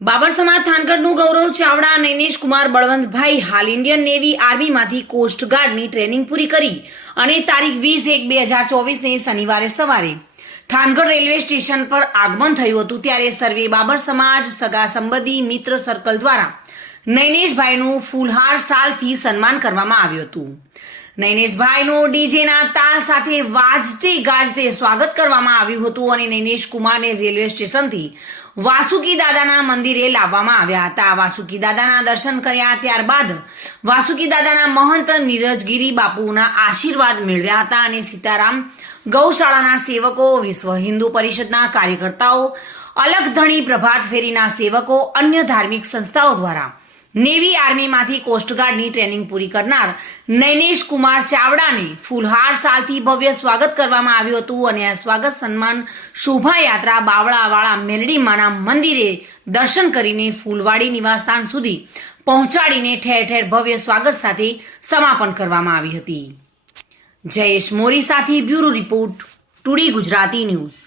બાબર સમાજ થાનગઢનું ગૌરવ ચાવડા નૈનેશ કુમાર બળવંતભાઈ હાલ Indian navy આર્મીમાંથી કોસ્ટગાર્ડની ટ્રેનિંગ પૂરી કરી અને તારીખ વીસ એક બે હજાર ચોવીસને શનિવારે સવારે થાનગઢ રેલવે સ્ટેશન પર આગમન થયું હતું ત્યારે સર્વે બાબર સમાજ, સગા સંબંધી, મિત્ર સર્કલ દ્વારા નૈનેશભાઈનું ફૂલહાર સાલથી સન્માન કરવામાં આવ્યું હતું. નૈનેશભાઈનું ડીજેના તાલ સાથે વાજતે ગાજતે સ્વાગત કરવામાં આવ્યું હતું અને નૈનેશ કુમારને રેલવે સ્ટેશનથી વાસુકી દાદાના મંદિરે લાવવામાં આવ્યા હતા. વાસુકી દાદાના દર્શન કર્યા ત્યારબાદ વાસુકી દાદાના મહંત નીરજગીરી બાપુના આશીર્વાદ મેળવ્યા હતા અને સીતારામ ગૌશાળાના સેવકો, વિશ્વ હિન્દુ પરિષદના કાર્યકર્તાઓ, અલગ ધણી પ્રભાત ફેરીના સેવકો, અન્ય ધાર્મિક સંસ્થાઓ દ્વારા નેવી આર્મીમાંથી કોસ્ટગાર્ડની ટ્રેનિંગ પૂરી કરનાર નૈનેશ કુમાર ચાવડાને ફૂલહાર સાલથી ભવ્ય સ્વાગત કરવામાં આવ્યું હતું અને આ સ્વાગત સન્માન શોભાયાત્રા બાવળાવાળા મેલડીમાના મંદિરે દર્શન કરીને ફૂલવાડી નિવાસસ્થાન સુધી પહોંચાડીને ઠેર ઠેર ભવ્ય સ્વાગત સાથે સમાપન કરવામાં આવી હતી. જયેશ મોરી સાથે બ્યુરો રિપોર્ટ ટુડી ગુજરાતી ન્યૂઝ.